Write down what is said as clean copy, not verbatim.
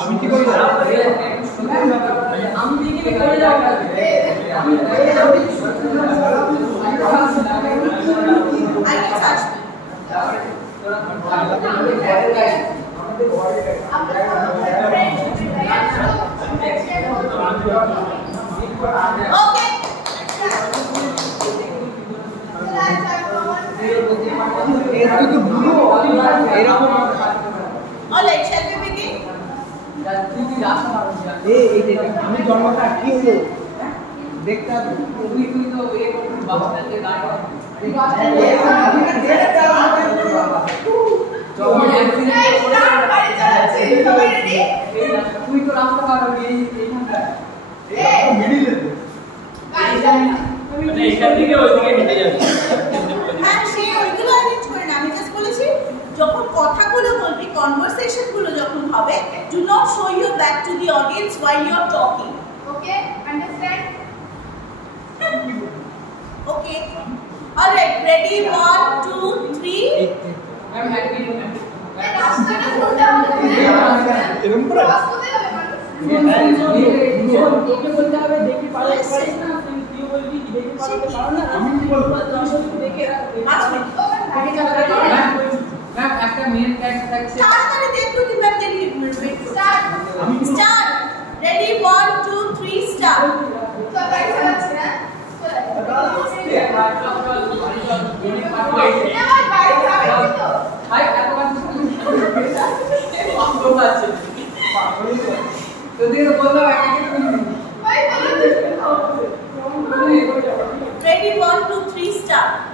আমি কি করি আমি দিকে করে যাও আমি আমি জন্মটা কি হলো দেখতে তুই তো এই বাচ্চাদের তুই তো রাস্তা পার হবি এইখান থেকে ওইদিকে হেঁটে যাবি যখন কথাগুলো বলবি কনভারসেশন গুলো যখন হবে do not show your back to the audience while you are talking okay understand okay all right ready 1 2 3 I'm happy রাস্তাটা কোনটা এরকম করে তোকে বলতে হবে দেখি পারিস না তুই বলবি দেখি পারো না আমি কি বলবো দেখে ম্যাম একটা মেন ক্যারেক্টার থাকছে তাড়াতাড়ি দেখো কি ম্যাম দেরি স্টার্ট স্টার্ট রেডি 1 2 3 স্টার্ট তো গাইড চালাচ্ছে না Ready 1 2 3 start